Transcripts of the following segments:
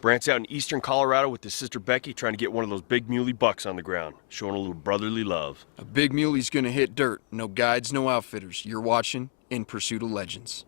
Brant's out in eastern Colorado with his sister Becky trying to get one of those big muley bucks on the ground, showing a little brotherly love. A big muley's gonna hit dirt. No guides, no outfitters. You're watching In Pursuit of Legends.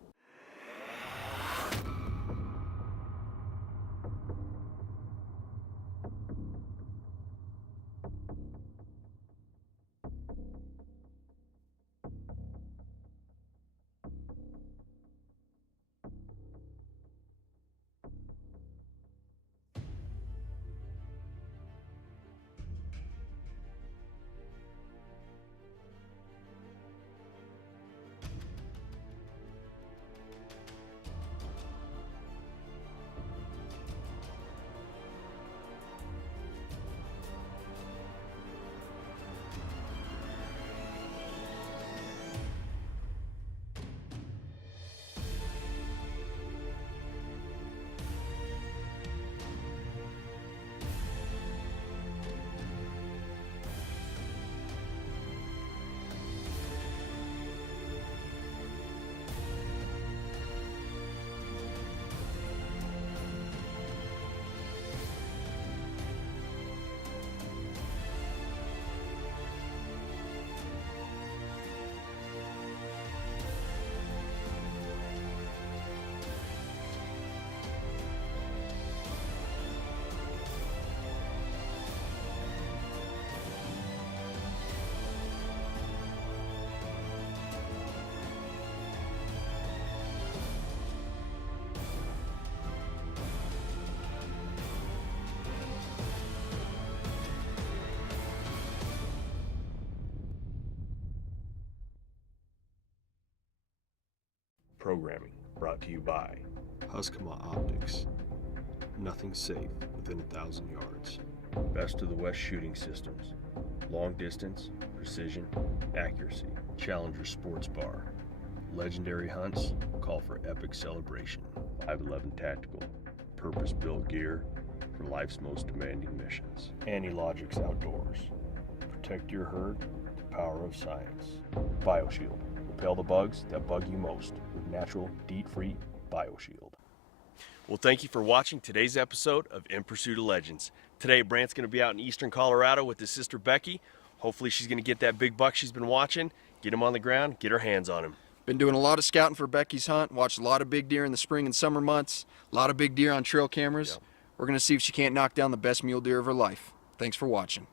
Programming brought to you by Huskama Optics. Nothing safe within 1,000 yards. Best of the West shooting systems. Long distance, precision, accuracy. Challenger Sports Bar. Legendary hunts call for epic celebration. 511 Tactical. Purpose-built gear for life's most demanding missions. Anti-Logics Outdoors. Protect your herd with the power of science. BioShield. Repel the bugs that bug you most with natural, DEET-free BioShield. Well, thank you for watching today's episode of In Pursuit of Legends. Today, Brant's going to be out in eastern Colorado with his sister Becky. Hopefully she's going to get that big buck she's been watching, get him on the ground, get her hands on him. Been doing a lot of scouting for Becky's hunt. Watched a lot of big deer in the spring and summer months. A lot of big deer on trail cameras. Yep. We're gonna see if she can't knock down the best mule deer of her life. Thanks for watching.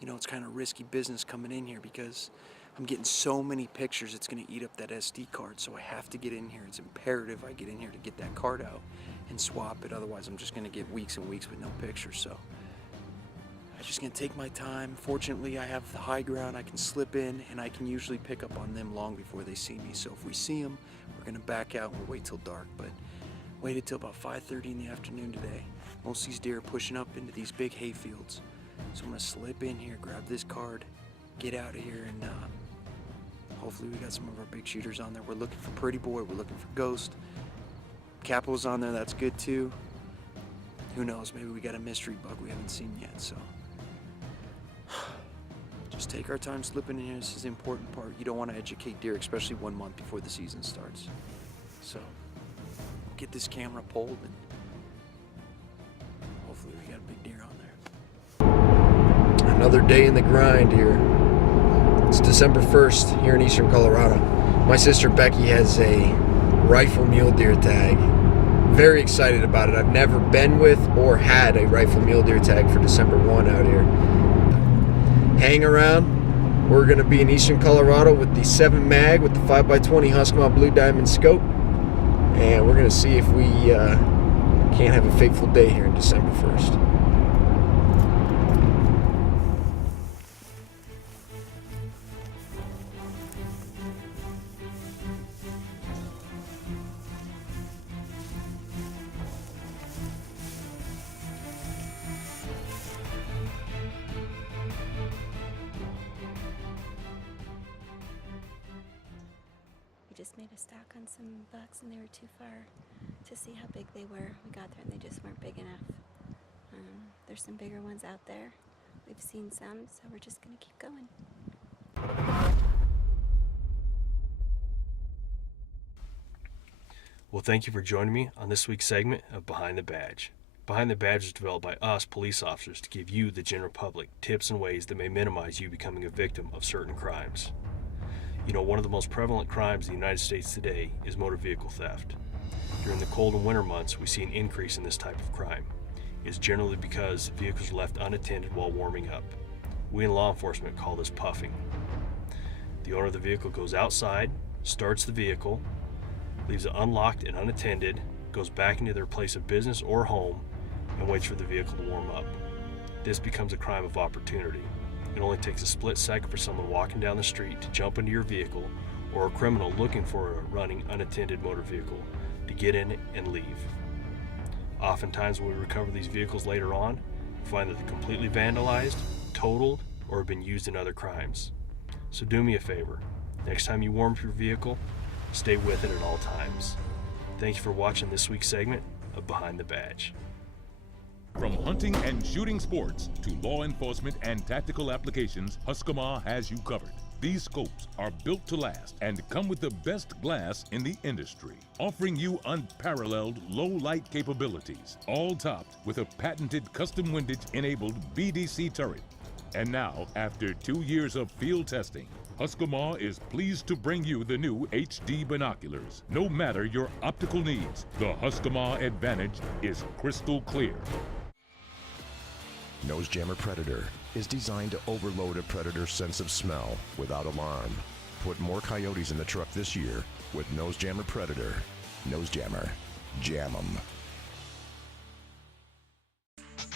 You know, it's kind of risky business coming in here because I'm getting so many pictures, it's gonna eat up that SD card, so I have to get in here. It's imperative I get in here to get that card out and swap it, otherwise I'm just gonna get weeks and weeks with no pictures, so I'm just gonna take my time. Fortunately, I have the high ground, I can slip in, and I can usually pick up on them long before they see me, so if we see them, we're gonna back out and we'll wait till dark, but waited till about 5:30 in the afternoon today. Most of these deer are pushing up into these big hay fields, so I'm gonna slip in here, grab this card, get out of here, and hopefully we got some of our big shooters on there. We're looking for Pretty Boy, we're looking for Ghost. Capital's on there, that's good too. Who knows, maybe we got a mystery buck we haven't seen yet, so. Just take our time slipping in here, this is the important part. You don't want to educate deer, especially 1 month before the season starts. So, we'll get this camera pulled and hopefully we got a big deer on there. Another day in the grind here. It's December 1st here in eastern Colorado. My sister Becky has a rifle mule deer tag. Very excited about it. I've never been with or had a rifle mule deer tag for December 1 out here. Hang around. We're going to be in eastern Colorado with the 7 mag with the 5x20 Huskama Blue Diamond scope. And we're going to see if we can't have a fateful day here in December 1st. We just made a stock on some bucks and they were too far to see how big they were. We got there and they just weren't big enough. There's some bigger ones out there. We've seen some, so we're just gonna keep going. Well, thank you for joining me on this week's segment of Behind the Badge. Behind the Badge is developed by us, police officers, to give you, the general public, tips and ways that may minimize you becoming a victim of certain crimes. You know, one of the most prevalent crimes in the United States today is motor vehicle theft. During the cold and winter months, we see an increase in this type of crime. It's generally because vehicles are left unattended while warming up. We in law enforcement call this puffing. The owner of the vehicle goes outside, starts the vehicle, leaves it unlocked and unattended, goes back into their place of business or home, and waits for the vehicle to warm up. This becomes a crime of opportunity. It only takes a split second for someone walking down the street to jump into your vehicle, or a criminal looking for a running unattended motor vehicle to get in it and leave. Oftentimes when we recover these vehicles later on, we find that they're completely vandalized, totaled, or have been used in other crimes. So do me a favor. Next time you warm up your vehicle, stay with it at all times. Thank you for watching this week's segment of Behind the Badge. From hunting and shooting sports to law enforcement and tactical applications, Husqvarna has you covered. These scopes are built to last and come with the best glass in the industry, offering you unparalleled low-light capabilities, all topped with a patented custom windage-enabled BDC turret. And now, after 2 years of field testing, Husqvarna is pleased to bring you the new HD binoculars. No matter your optical needs, the Husqvarna Advantage is crystal clear. Nose Jammer Predator is designed to overload a predator's sense of smell without alarm. Put more coyotes in the truck this year with Nose Jammer Predator. Nose Jammer. Jam 'em.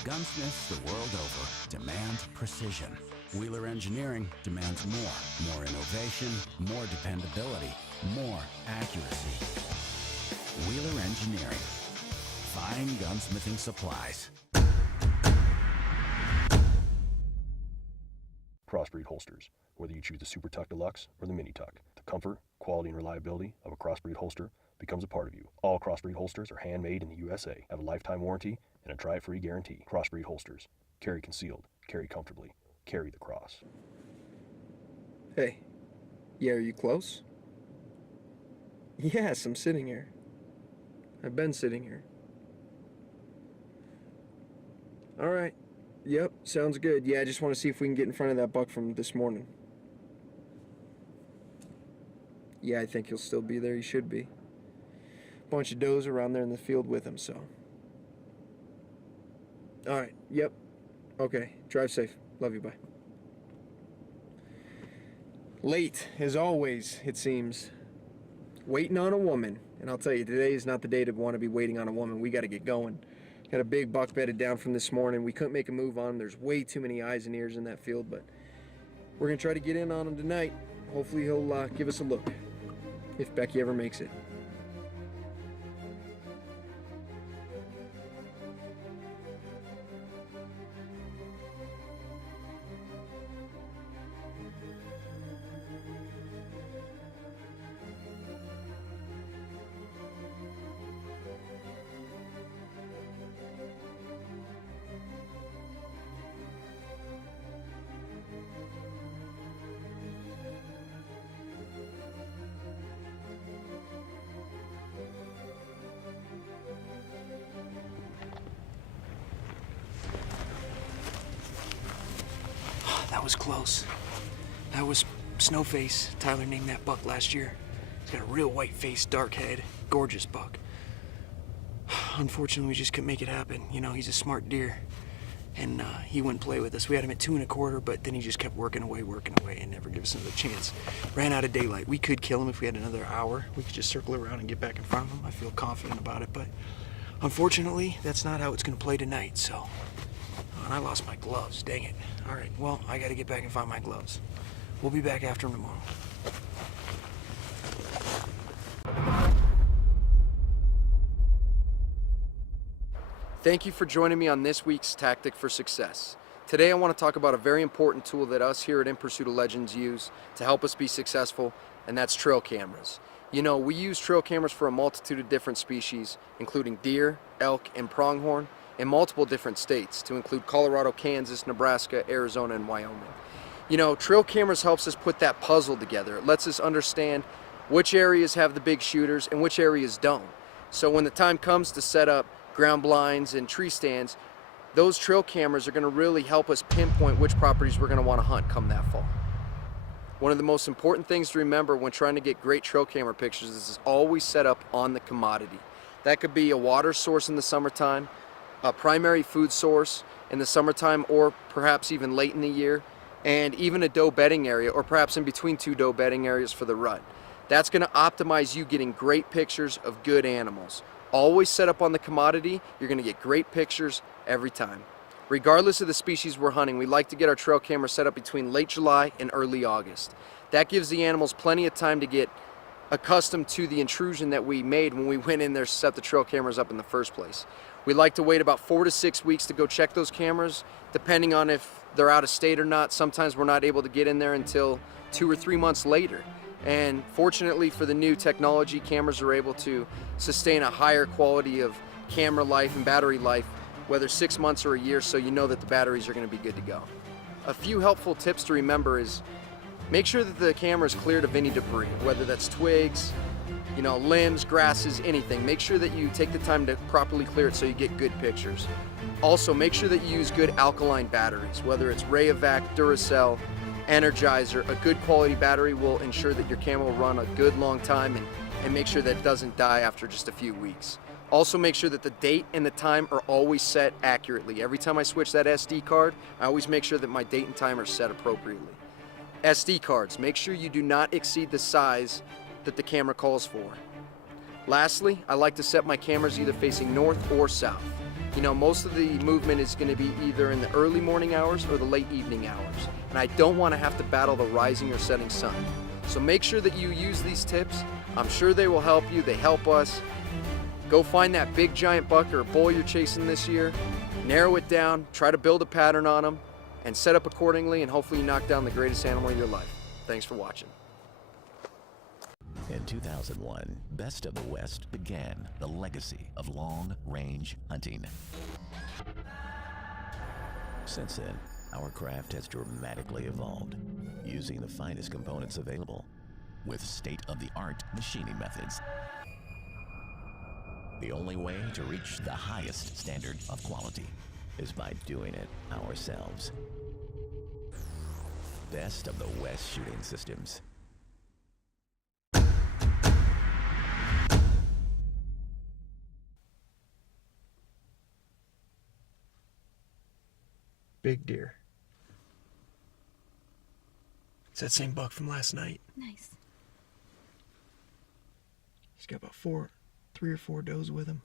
Gunsmiths the world over demand precision. Wheeler Engineering demands more innovation, more dependability, more accuracy. Wheeler Engineering. Fine gunsmithing supplies. Crossbreed holsters. Whether you choose the Super Tuck Deluxe or the Mini Tuck, the comfort, quality, and reliability of a Crossbreed holster becomes a part of you. All Crossbreed holsters are handmade in the USA, have a lifetime warranty, and a try-it-free guarantee. Crossbreed holsters. Carry concealed. Carry comfortably. Carry the cross. Hey. Yeah, are you close? Yes, I'm sitting here. I've been sitting here. All right. Yep, sounds good. Yeah, I just want to see if we can get in front of that buck from this morning. Yeah, I think he'll still be there. He should be. Bunch of does around there in the field with him, so. All right, yep. Okay, drive safe. Love you, bye. Late, as always, it seems. Waiting on a woman. And I'll tell you, today is not the day to want to be waiting on a woman. We got to get going. Got a big buck bedded down from this morning. We couldn't make a move on him. There's way too many eyes and ears in that field, but we're going to try to get in on him tonight. Hopefully he'll give us a look, if Becky ever makes it. That was close. That was Snowface. Tyler named that buck last year. He's got a real white face, dark head, gorgeous buck. Unfortunately, we just couldn't make it happen. You know, he's a smart deer, and he wouldn't play with us. We had him at 2 1/4, but then he just kept working away, and never gave us another chance. Ran out of daylight. We could kill him if we had another hour. We could just circle around and get back in front of him. I feel confident about it, but unfortunately, that's not how it's going to play tonight, so. And I lost my gloves, dang it. All right, well, I got to get back and find my gloves. We'll be back after him tomorrow. Thank you for joining me on this week's Tactic for Success. Today I want to talk about a very important tool that us here at In Pursuit of Legends use to help us be successful, and that's trail cameras. You know, we use trail cameras for a multitude of different species, including deer, elk, and pronghorn, in multiple different states, to include Colorado, Kansas, Nebraska, Arizona, and Wyoming. You know, trail cameras helps us put that puzzle together. It lets us understand which areas have the big shooters and which areas don't. So when the time comes to set up ground blinds and tree stands, those trail cameras are going to really help us pinpoint which properties we're going to want to hunt come that fall. One of the most important things to remember when trying to get great trail camera pictures is always set up on the commodity. That could be a water source in the summertime, a primary food source in the summertime, or perhaps even late in the year, and even a doe bedding area, or perhaps in between two doe bedding areas for the rut. That's going to optimize you getting great pictures of good animals. Always set up on the commodity, you're going to get great pictures every time. Regardless of the species we're hunting, we like to get our trail camera set up between late July and early August. That gives the animals plenty of time to get accustomed to the intrusion that we made when we went in there to set the trail cameras up in the first place. We like to wait about 4 to 6 weeks to go check those cameras, depending on if they're out of state or not. Sometimes we're not able to get in there until 2 or 3 months later. And fortunately for the new technology, cameras are able to sustain a higher quality of camera life and battery life, whether 6 months or a year, so you know that the batteries are going to be good to go. A few helpful tips to remember is make sure that the camera is cleared of any debris, whether that's twigs, limbs, grasses, anything. Make sure that you take the time to properly clear it so you get good pictures. Also, make sure that you use good alkaline batteries, whether it's Rayovac, Duracell, Energizer. A good quality battery will ensure that your camera will run a good long time and make sure that it doesn't die after just a few weeks. Also, make sure that the date and the time are always set accurately. Every time I switch that SD card, I always make sure that my date and time are set appropriately. SD cards, make sure you do not exceed the size that the camera calls for. Lastly, I like to set my cameras either facing north or south. Most of the movement is going to be either in the early morning hours or the late evening hours, and I don't want to have to battle the rising or setting sun. So make sure that you use these tips. I'm sure they will help you. They help us. Go find that big giant buck or bull you're chasing this year, narrow it down, try to build a pattern on them, and set up accordingly, and hopefully you knock down the greatest animal of your life. Thanks for watching. In 2001, Best of the West began the legacy of long-range hunting. Since then, our craft has dramatically evolved, using the finest components available with state-of-the-art machining methods. The only way to reach the highest standard of quality is by doing it ourselves. Best of the West Shooting Systems. Big deer. It's that same buck from last night. Nice. He's got about 3 or 4 does with him.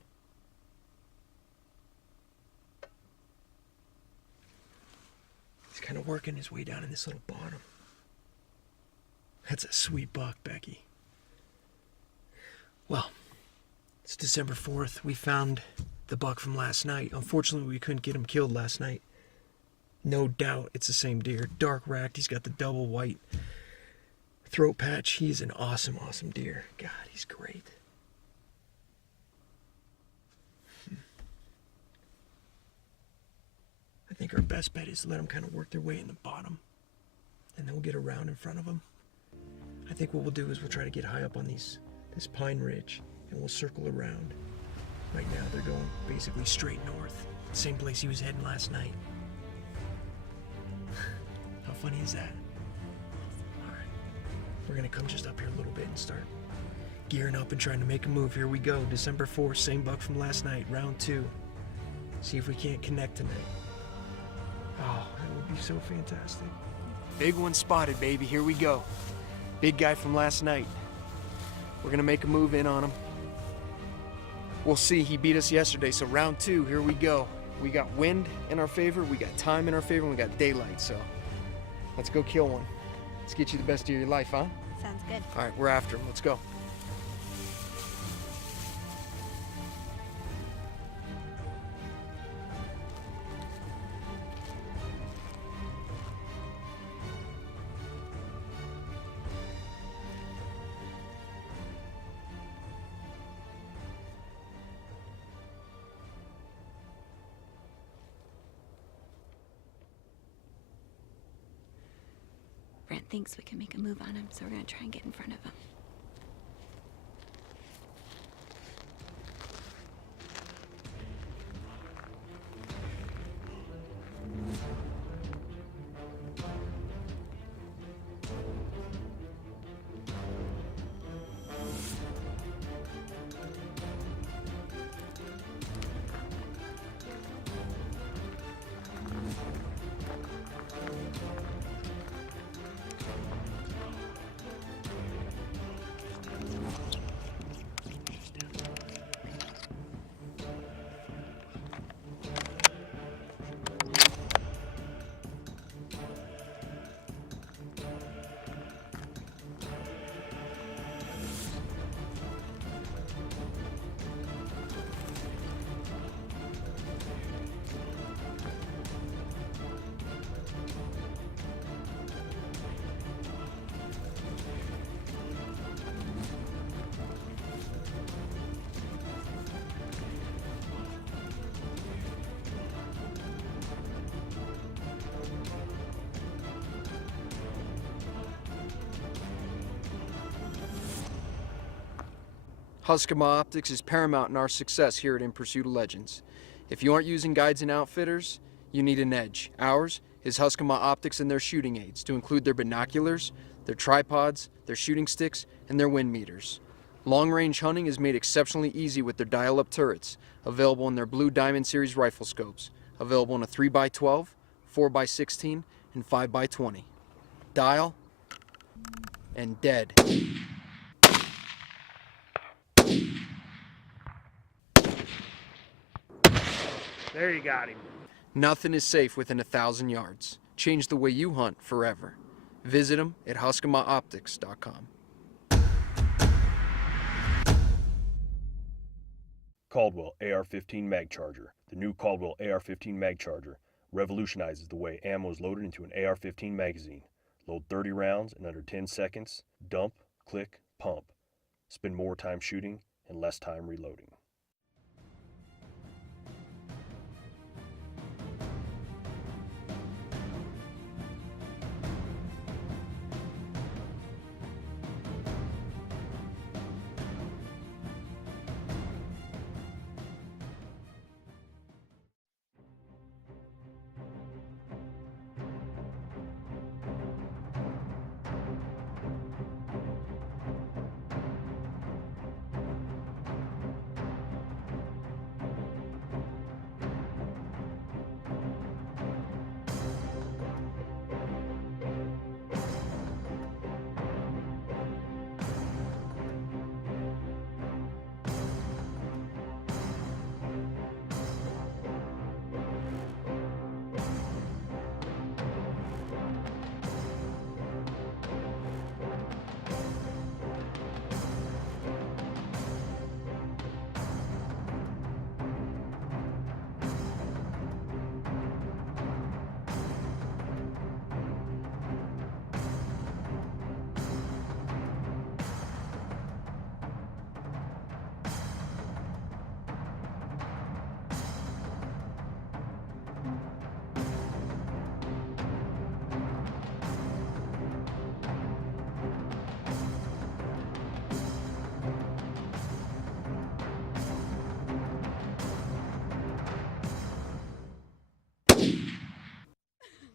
He's kind of working his way down in this little bottom. That's a sweet buck, Becky. Well, it's December 4th. We found the buck from last night. Unfortunately, we couldn't get him killed last night. No doubt it's the same deer. Dark racked. He's got the double white throat patch. He's an awesome, awesome deer. God, he's great. I think our best bet is to let them kind of work their way in the bottom, and then we'll get around in front of them. I think what we'll do is we'll try to get high up on this pine ridge, and we'll circle around. Right now they're going basically straight north, same place he was heading last night. How funny is that? All right, we're gonna come just up here a little bit and start gearing up and trying to make a move. Here we go, December 4th, same buck from last night, round 2. See if we can't connect tonight. Oh, that would be so fantastic. Big one spotted, baby. Here we go. Big guy from last night. We're gonna make a move in on him. We'll see. He beat us yesterday, so round 2, here we go. We got wind in our favor, we got time in our favor, and we got daylight, so let's go kill one. Let's get you the best deer of your life, huh? Sounds good. All right, we're after him. Let's go. Brent thinks we can make a move on him, so we're gonna try and get in front of him. Huskama Optics is paramount in our success here at In Pursuit of Legends. If you aren't using guides and outfitters, you need an edge. Ours is Huskama Optics and their shooting aids, to include their binoculars, their tripods, their shooting sticks, and their wind meters. Long-range hunting is made exceptionally easy with their dial-up turrets, available in their Blue Diamond Series rifle scopes, available in a 3x12, 4x16, and 5x20. Dial and dead. There you got him. Nothing is safe within 1,000 yards. Change the way you hunt forever. Visit them at huskamaoptics.com. Caldwell AR-15 Mag Charger. The new Caldwell AR-15 Mag Charger revolutionizes the way ammo is loaded into an AR-15 magazine. Load 30 rounds in under 10 seconds. Dump, click, pump. Spend more time shooting and less time reloading.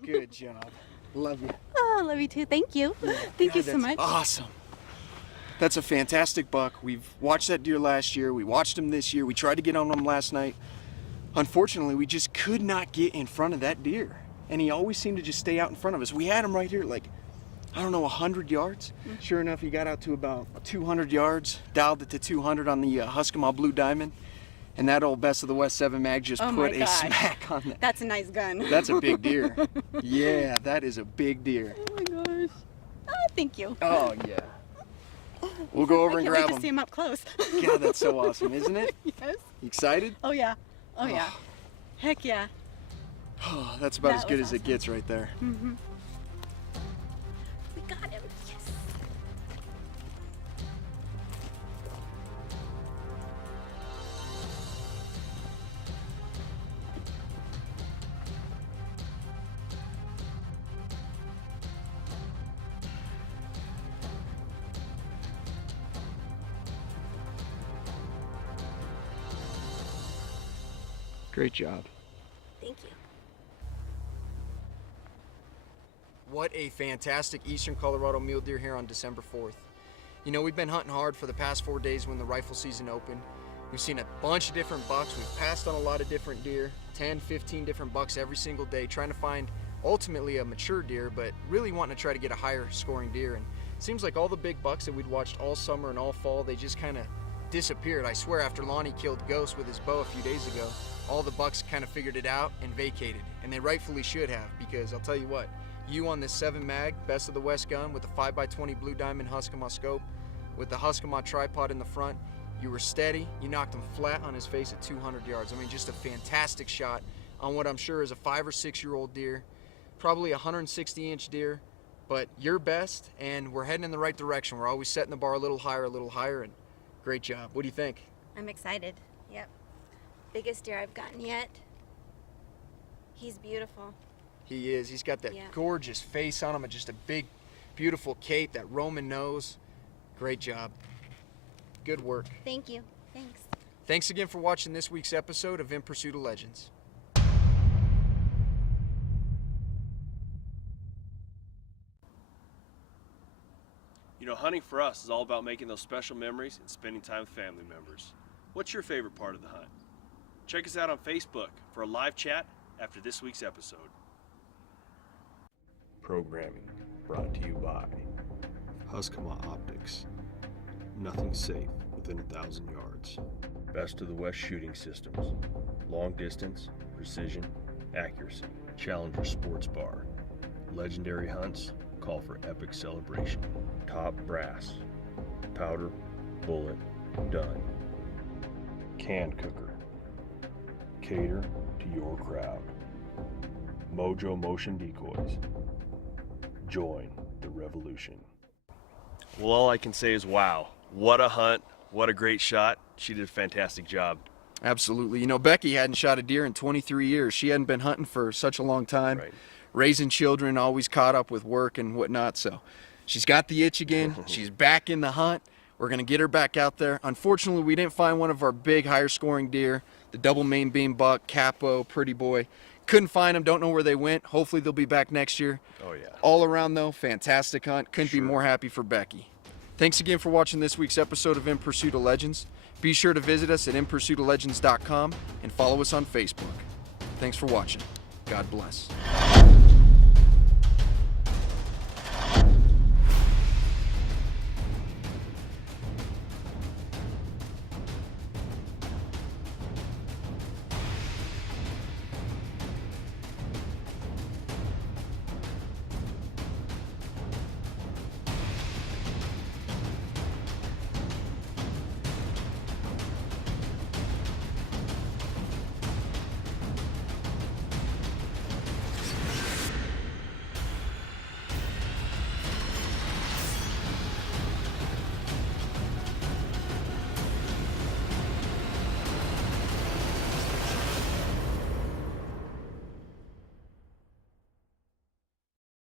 Good job. Love you. Oh, love you too. Thank you. Thank you so that's much. Awesome. That's a fantastic buck. We've watched that deer last year. We watched him this year. We tried to get on him last night. Unfortunately, we just could not get in front of that deer. And he always seemed to just stay out in front of us. We had him right here, like, I don't know, 100 yards. Sure enough, he got out to about 200 yards, dialed it to 200 on the Huskama Blue Diamond. And that old Best of the West 7 mag just put a smack on that. That's a nice gun. That's a big deer. Yeah, that is a big deer. Oh my gosh. Oh, thank you. Oh, yeah. We'll go over and grab I can't wait him. to see him up close. God, that's so awesome, isn't it? Yes. You excited? Oh yeah. Oh yeah. Heck yeah. Oh, that's about That as good was as it awesome. gets right there. Mm-hmm. We got him. Yes. Great job. Thank you. What a fantastic Eastern Colorado mule deer here on December 4th. You know, we've been hunting hard for the past 4 days when the rifle season opened. We've seen a bunch of different bucks. We've passed on a lot of different deer, 10, 15 different bucks every single day, trying to find ultimately a mature deer, but really wanting to try to get a higher scoring deer. And it seems like all the big bucks that we'd watched all summer and all fall, they just kind of disappeared. I swear, after Lonnie killed Ghost with his bow a few days ago, all the bucks kind of figured it out and vacated. And they rightfully should have, because I'll tell you what, you on this 7 mag, Best of the West gun with the 5x20 Blue Diamond Huskama scope, with the Huskama tripod in the front, you were steady, you knocked him flat on his face at 200 yards. I mean, just a fantastic shot on what I'm sure is a 5 or 6 year old deer, probably a 160-inch deer, but your best, and we're heading in the right direction. We're always setting the bar a little higher, and great job. What do you think? I'm excited. Yep. Biggest deer I've gotten yet. He's beautiful. He is. He's got that gorgeous face on him, and just a big, beautiful cape, that Roman nose. Great job. Good work. Thank you. Thanks. Thanks again for watching this week's episode of In Pursuit of Legends. You know, hunting for us is all about making those special memories and spending time with family members. What's your favorite part of the hunt? Check us out on Facebook for a live chat after this week's episode. Programming brought to you by Huskama Optics. Nothing safe within 1,000 yards. Best of the West shooting systems. Long distance, precision, accuracy. Challenger Sports Bar. Legendary hunts call for epic celebration. Top brass. Powder, bullet, done. Can cooker. Cater to your crowd. Mojo Motion Decoys. Join the revolution. Well, all I can say is wow. What a hunt. What a great shot. She did a fantastic job. Absolutely. You know, Becky hadn't shot a deer in 23 years. She hadn't been hunting for such a long time. Right. Raising children, always caught up with work and whatnot. So she's got the itch again. She's back in the hunt. We're going to get her back out there. Unfortunately, we didn't find one of our big, higher scoring deer, the double main beam buck, capo, pretty boy. Couldn't find them. Don't know where they went. Hopefully they'll be back next year. Oh, yeah. All around, though, fantastic hunt. Couldn't be more happy for Becky. Thanks again for watching this week's episode of In Pursuit of Legends. Be sure to visit us at inpursuitoflegends.com and follow us on Facebook. Thanks for watching. God bless.